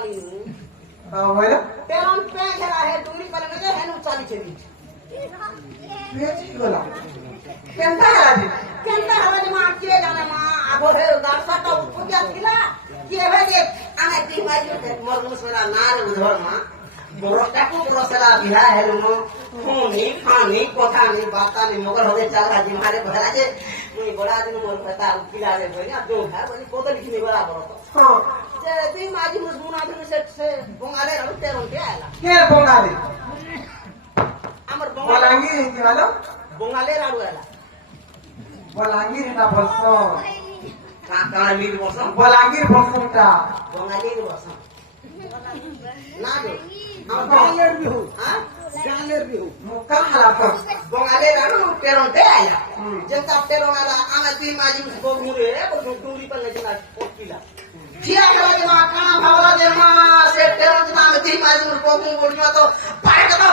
वाली नु होय तेरन पे घेरा है डुंगरी पर लगे है नु चाली चली ये ठीक बोला केंता है आज केंता हवे मां के जाने मां आगो है दासा तो पूजा थिला के है जे आने ती बाजू ते मोर मुसरा नार उधर मां बोरटा को रोसला बिहा है नु फोनी खानी कोठा नी बाता नी मगर होगे चल राजी मारे भला जे मुई बड़ा दिन मोर पता किला रे भई अब जो है बनी कोतो लिखनी बराबर तो हां जे ती माजी मुसमुना दिन से बोंगाले रहते रहते आला के बोंगाले हमर बोलांगी की वाला बोंगाले राडू आला बोलांगी ना बसो का मीर बसो बोलांगी बसोटा बोंगाले बसो ना जो हम गालेर भी हो हां गालेर भी हो मुका हला पर बोंगाले राडू पेरोंते आया जेता पेरोनाला आना ती माजी मुसको मुरे बोल डूरी पर लेजना पोकीला जिया करा के मां काना भावला दे मां से पेरों ती मां ती माजी मुसको बोलना तो पाए का तो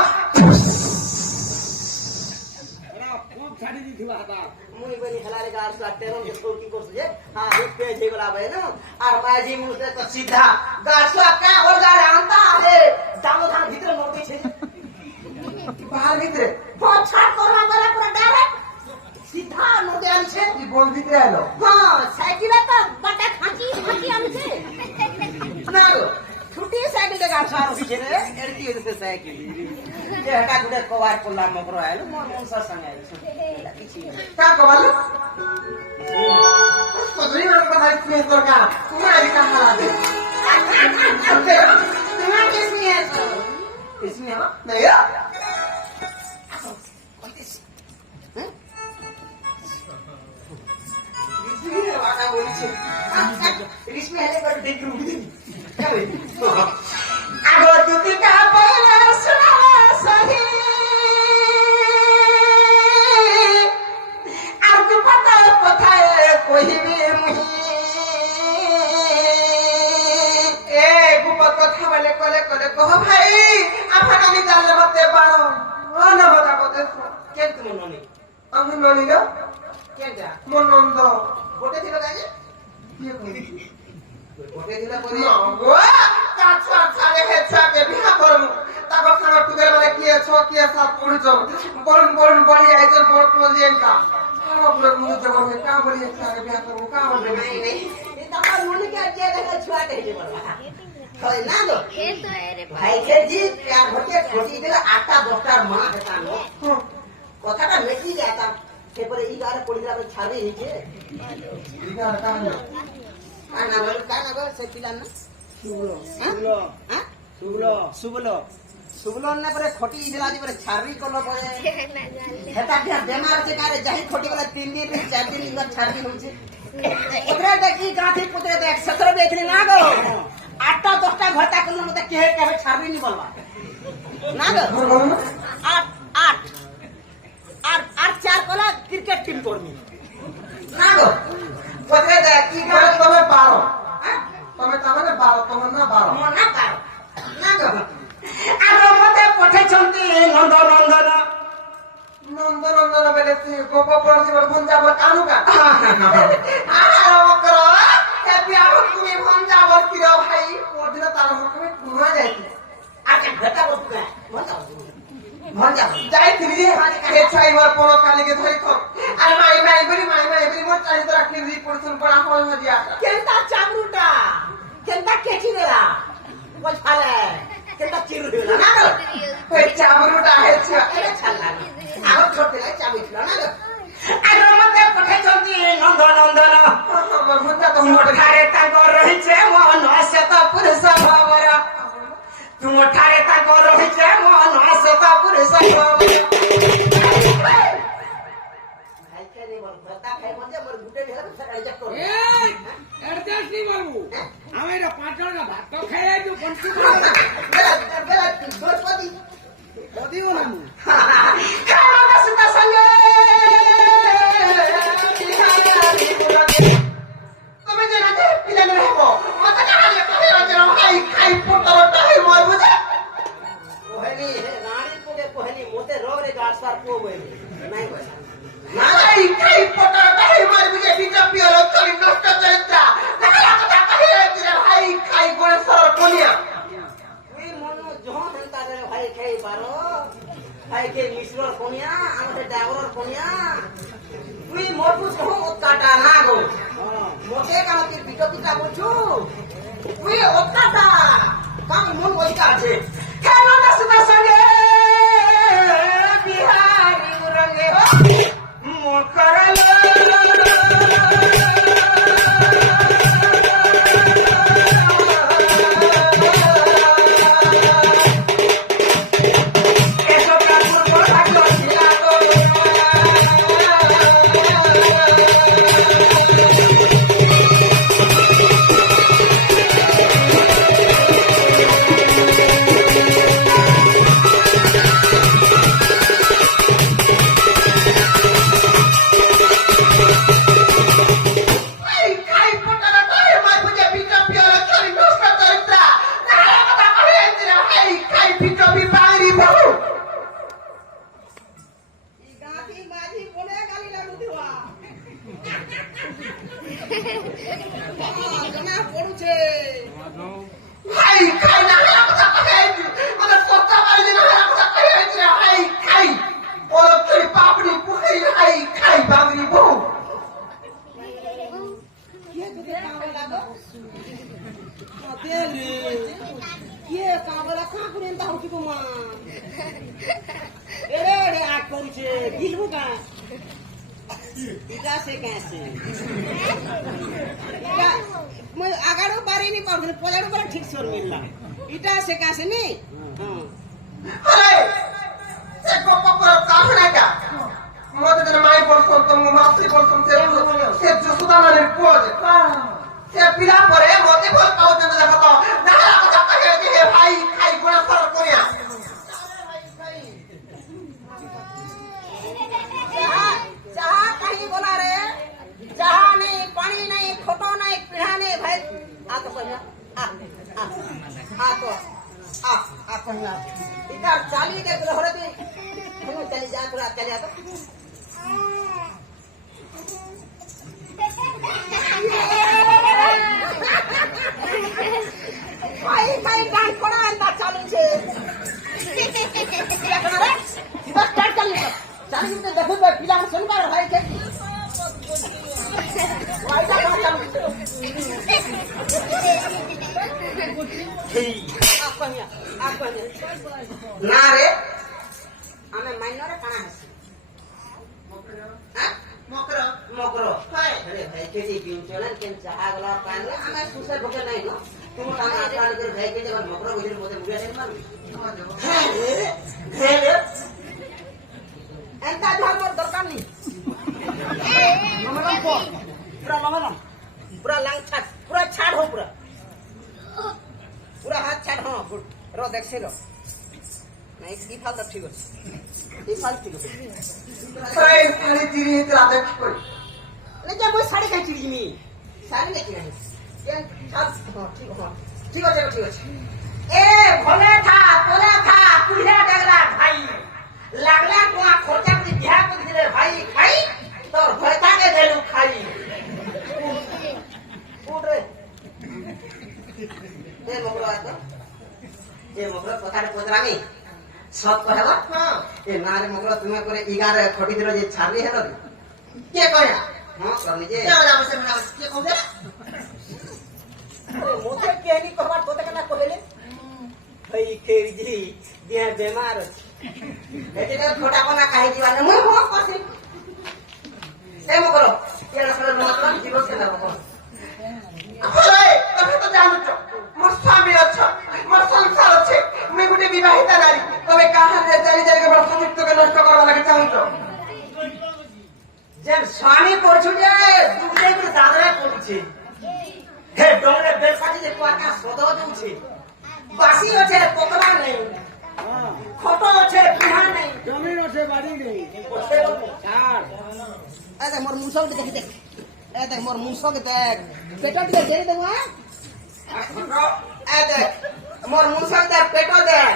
छाड़ी दी थी बाबा मुई बनी हलारे गार सा टेरों के सोकी को से हां एक पे जे वाला बे ना और माजी मुसे तो सीधा गार सा का और गार आंता है दानो धान भीतर मोटी छे बाहर भीतर बहुत छाट करना पड़ा पूरा डायरेक्ट सीधा मोटे आन छे ई बोल भीतर आलो हां साइकिल तो बटा खाची खाची आन छे ना छुट्टी साइकिल के गार सारो छे रे एड़ती से साइकिल जे हटा गुडे कवार कोला मकरो आलो मोर मुसा संग आइल का कवाल उसको दुरी में बनाई थी तो का तुम्हारी का हला दे तुम्हारा किसने है तो इसमें हां नहीं यार इसमें है पर देख लूं क्या भाई आगो तू का पहला सुना सही আর তু পাতা কোথায় কহিবি মুহি ए गुपत কথা বলে কলে কলে কহ ভাই আপন আমি জানলে মতে পারো ও না বটা কতে কে তুমি ননি আমি ননি না কে যা মন নন্দ গোটে দিল কাজে কি কই গোটে দিল পরে না গো কাছু আছারে হেছাকে বিয়া করম তারপর সারা তুগের মানে কি আছো কি আসা পড়ছো বলন বলন বলি আইছে বড় প্রজেন কা আপনার মুখ জগর মে কা বলি হেছাকে বিয়া করব কা বলবে নাই নাই এটা আমার মনে কে যে দেখা ছুয়া দেই বলবা হয় না গো ये तो है रे ভাই কে জি প্যার ভর্তি খটি দিলে 8টা 10টার মা হেতা নো কথাটা মেকি যাতা সেপরে ই গারে পড়ি যাবে ছাড়ি হিজে ইগা কা না কানা বল সে পিলা না শুভলো হ্যাঁ শুভলো শুভলো সুবলন না পরে খটি দিলা দি পরে ছাড়ি করলো পরে ना जाने হেতা দিয়া বেমার যে কারে যাই খটি গলা 3 দিন 4 দিন ইবার ছাড়ি হচ্ছে ওরে দেখি গাঁথি পুত্রে দেখ সতর দেখলি না গো 8টা 10টা ঘরটা কোন মতে কে কে ছাড়বি নি বলবা না গো ঘর বলো না 8 আর 4 কলা ক্রিকেট টিম করবি না গো ওরে দেখ কি করে তুমি পারো তুমি তাহলে 12 তোমার না 12 মন না পার না গো আর মতে পঠেছন্তি নন্দনন্দন নন্দনন্দন বেলে গোপ পড়ছি বল যাব কানু কা আর মকর কেবি আর তুমি মন যাব কি রে ভাই পরদিন তার হকমে কুনা যাইতি আচ্ছা ঘটা বলতে মন যাব যাইতি রে হে ছাইবার পর কালিকে ধরি তো আর মাই বলি মোর চাই তো রাখলি রি পড়ছন পড়া হয় মজি আসা কেনতা চামড়ুটা কেনতা কেচি দেলা বল ফালে কেনতা চিরু দেলা না গো হে চাবরুটা হেছা এটা ছাড়লা না আর ছোটে চাবি ছিল না গো আর মতে পঠেছন্তি নন্দনন্দন আমার মুন্ডা তো তুমঠারে তাঙ্কর রহিছে মন শ্বেত পুরুষ ভাবর তুমঠারে তাঙ্কর রহিছে মন শ্বেত পুরুষ ভাইকে নি বল ভর্তা খাই মজে মোর গুটে ঢেলা সকালে যা করে এই এডজাস্ট নি বাবু আমি এটা 5 টাকা ভাত তো খাই তো কোনটি বেলা দোষপতি দিও না মু খাওয়া সুতা সঙ্গে তুমি যে না পিলানে হবো মতে কালে কহে যে ভাই খাই পড়তা হে মোর বুঝা কোহেনি রানী পুকে কোহেনি মতে রোরে গাছার পো বই নাই বই নাই খাই পড়তা হে মোর বুঝে বিটা পিয়লো পিটো পিটা বলছু তুই ওটাটা কাম মন বইটা আছে কেন না সুনা সঙ্গে বিহারি রঙে মকরল आगाड़ो बारी नहीं पड़ पजाड़ो बड़ा ठीक सोर मिलला इटा से कैसे नहीं अरे से पपर काहना का मते दिन माई बोलछन तुम मासी बोलछन से जसुदा माने पोज से पिला परे मते बोल पाउ जन देखत ना কথা কহে যে ভাই খাই কোনা সর করিয়া चाह कहीं बोला रे चाह नहीं पानी नहीं फोटो नहीं पीढ़ा नहीं भाई आ तो पहिया आ तो पहिया इधर चाली के ग्रहण भी हम चली जा थोड़ा चले आ तो भाई भाई डांस पड़ा अंदर चालू छे क्या करना रे बस स्टार्ट कर ले चाली में देखो पिला सुनकर भाई के वाइदा कहां चालू ना रे हमें माइनर काना है मकर मकरो अरे भाई के जी पिन चलन केन चाहा गला पान रे हमें सुसे भके नहीं नो तुम काम आसान कर भाई के जगह मकरो बोले मोते मुड़िया नहीं मार हे रे एंता धर्म दरकार नहीं नमरम को पूरा नमरम पूरा लांग छाड़ पूरा छाड़ हो पूरा हाथ छाड़ हो गुड रो देख से लो नहीं ई फाल तो ठीक है ई फाल ठीक है साई सारी तिरी इतना देख कोई ले जा वो साड़ी का चिड़ी नहीं साड़ी नहीं चिड़ी ये सब ठीक है ए भोले था पुलिया डगला भाई लागला तो खर्चा के बियाह कर दिले भाई खाई तोर भयता के देलु खाई उठ रे ए मकरा तो ए मकरा पतारे पतरामी सब कहवा हां ए नारे मकरा तुम्हें करे 11 खटी दिलो जे छारनी हेलो के कहया हां करनी जे क्या नाम से के कहले मोते केनी कहवा तो केना कहले भाई केरी जी जे बीमार अछि एते छोटा कोना काहे जीवन मैं हो कसे ए मकरो केना कर मतलब जीवन के ना को अरे तमे तो जानत मोर स्वामी अच्छा मोर संसार अच्छे मैं गुटे विवाहिता नारी तमे कहां रे चली जाय के बड़ संयुक्त के नष्ट करवा लगे चाहतो जब स्वामी करछु जे दुबले के दादरा करछि हे डोरे बेलसाटी जे कोका सदो दउछि बासी আছে পকড়া নেই খটো আছে বিহা নেই জমিন আছে বাড়ি নেই চার এ দেখ মোর মুনসক দেখ দেখ এ দেখ মোর মুনসক দেখ পেটো দিয়ে জেরে দেব এ দেখ মোর মুনসক দেখ পেটো দেখ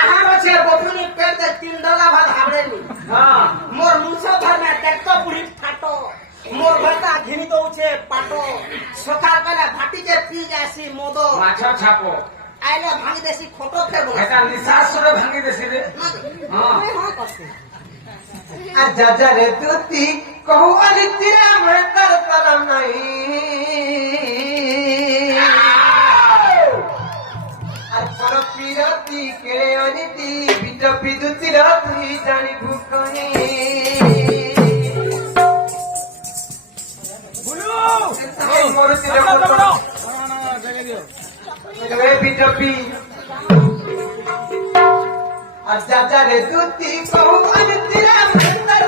আহার আছে বফুনি পেট দেখ 3 ডলা ভাত হাবড়েনি হ্যাঁ মোর মুনসক ঘর মে দেখ তো পুরি ফাটো মোর ঘরটা ঘিনি দউছে পাটো সকাল বেলা ভাটিকে পি যাসি মদ মাছ ছাপো आइले भांगी देसी खोटो फेबो এটা নিঃশ্বাস করে ভাঙি দেছি রে हां हां करते आजा जरे तुती कहू अनित्या मैं तर तरम नहीं জানি ভুকনে মরুচিরে মতো বিজপি আর যা রে দুতি কহু অনিতিরা মন্দর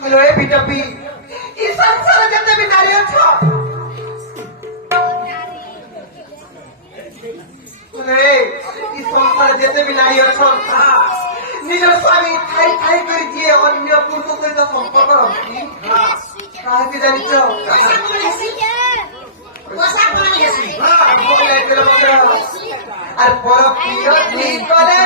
হ্যালো এ বিজপি এই সংসারে যেতে বি নারী অছো রে এই সংসারে যেতে বি নারী অছো নিজের স্বামী ঠাই ঠাই করে দিয়ে অন্য পুরুষ সহিত সম্পর্ক রখি কাহাকে জানিছ আর পর প্রিয় করে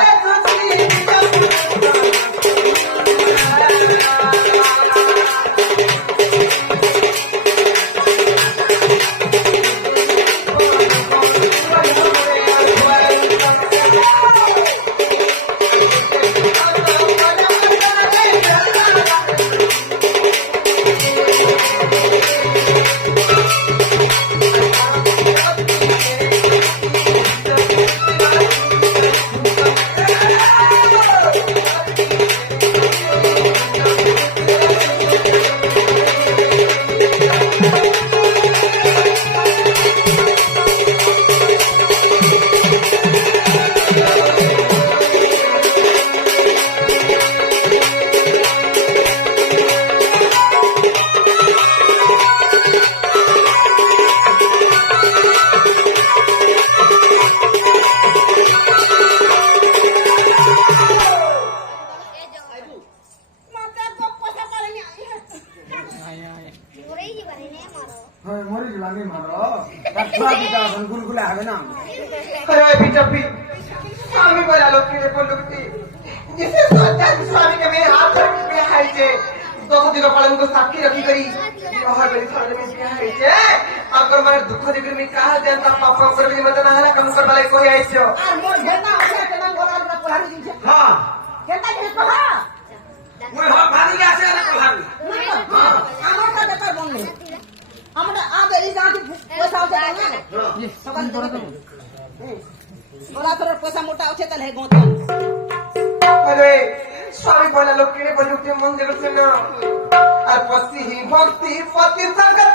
গুলগুলা হবে না अरे बीजेपी स्वामी बोला लोग के बोलो कि जिसे सोचा स्वामी के मेरे हाथ रख के है जे 10 दिन पहले उनको साक्षी रखी करी बाहर मेरे सामने में क्या है जे अगर मेरे दुख दिगर में कहा जनता पापा कर भी मत ना हला कम कर वाले कोई है जो আর মোর ঘেটা আছে কেন বলার না কোহারি দিছে হ্যাঁ ঘেটা কে কহা মই হক ভাবি আছে না কহাবি আমার কাছে তার বন্ধ নেই আমরা আগে এই গাঁটি পয়সা আছে না সকাল করে দেব বলা তোর পয়সা মোটা আছে তাহলে গোতন अरे स्वामी बोला लोग के बोलो कि मंदिर से ना और पति ही भक्ति पति संगत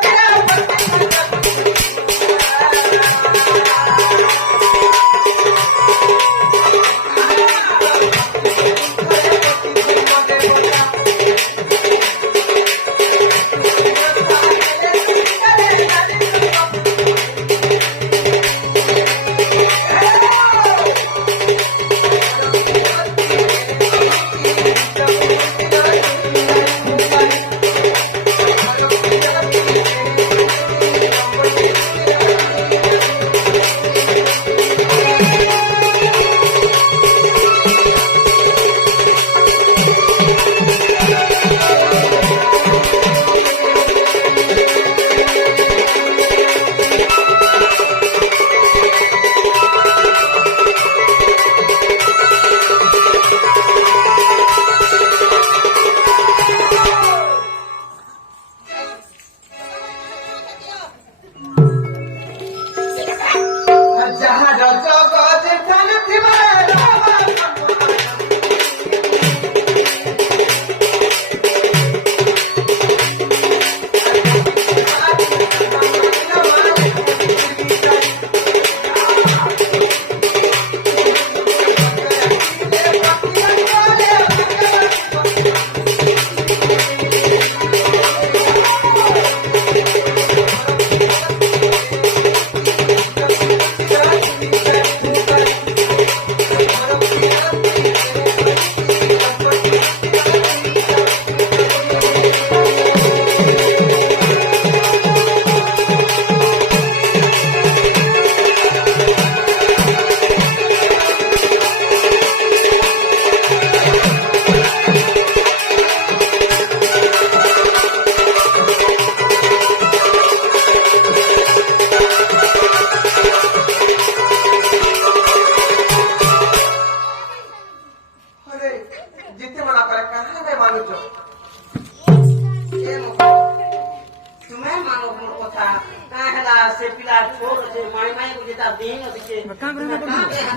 ତୁମେ ମାନ ମୋର କଥା କାଁ ହେଲା ସେ ପିଲା ଛୋଟ ଅଛି ମାଇ ମାଇ ବୁଝେ ତା ଦେହ ଅଛି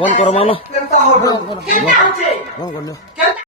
ବନ୍ଦ କର ମାନ କେନ୍ତା ହବ କେନ୍ତା ହଉଛି ବନ୍ଦ କରିଲ କେନ୍ତା